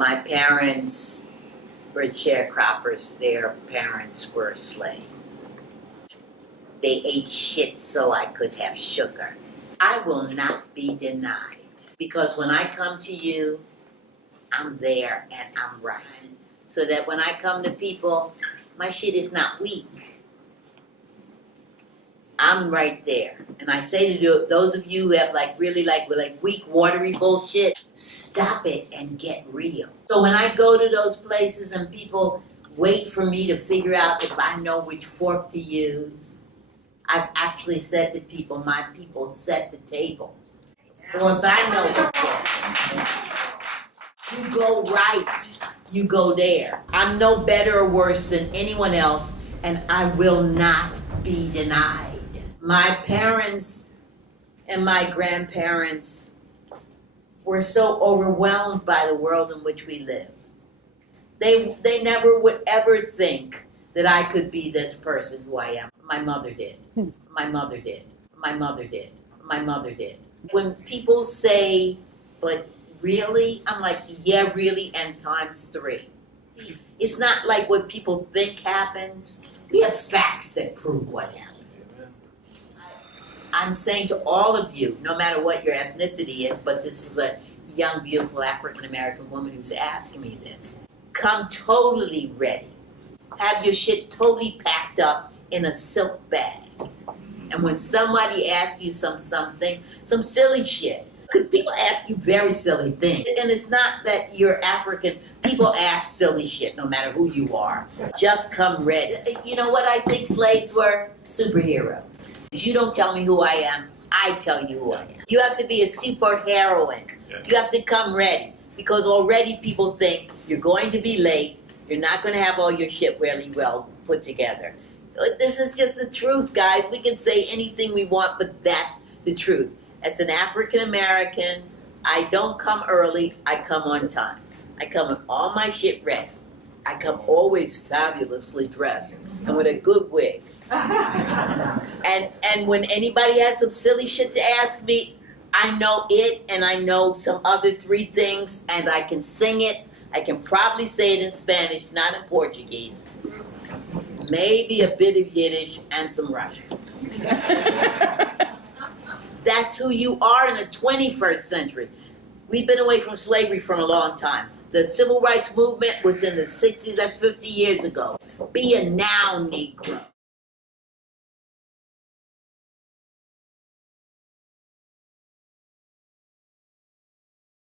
My parents were sharecroppers. Their parents were slaves. They ate shit so I could have sugar. I will not be denied, because when I come to you, I'm there and I'm right. So that when I come to people, my shit is not weak. I'm right there. And I say to those of you who have really weak, watery bullshit, stop it and get real. So when I go to those places and people wait for me to figure out if I know which fork to use, I've actually said to people, my people set the table. Because I know which fork. You go right, you go there. I'm no better or worse than anyone else, and I will not be denied. My parents and my grandparents were so overwhelmed by the world in which we live. They never would ever think that I could be this person who I am. My mother did. My mother did. My mother did. My mother did. When people say, but really? I'm like, yeah, really, and times 3. See, it's not like what people think happens. We have facts that prove what happens. I'm saying to all of you, no matter what your ethnicity is, but this is a young, beautiful African-American woman who's asking me this. Come totally ready. Have your shit totally packed up in a silk bag. And when somebody asks you some silly shit, because people ask you very silly things. And it's not that you're African. People ask silly shit no matter who you are. Just come ready. You know what I think slaves were? Superheroes. You don't tell me who I am, I tell you who I am. You have to be a superheroine. You have to come ready, because already people think you're going to be late, you're not going to have all your shit really well put together. This is just the truth, guys. We can say anything we want, but that's the truth. As an African American, I don't come early, I come on time. I come with all my shit ready. I come always fabulously dressed and with a good wig. And when anybody has some silly shit to ask me, I know it, and I know some other 3 things, and I can sing it. I can probably say it in Spanish, not in Portuguese. Maybe a bit of Yiddish and some Russian. That's who you are in the 21st century. We've been away from slavery for a long time. The civil rights movement was in the 60s, that's 50 years ago. Be a now Negro.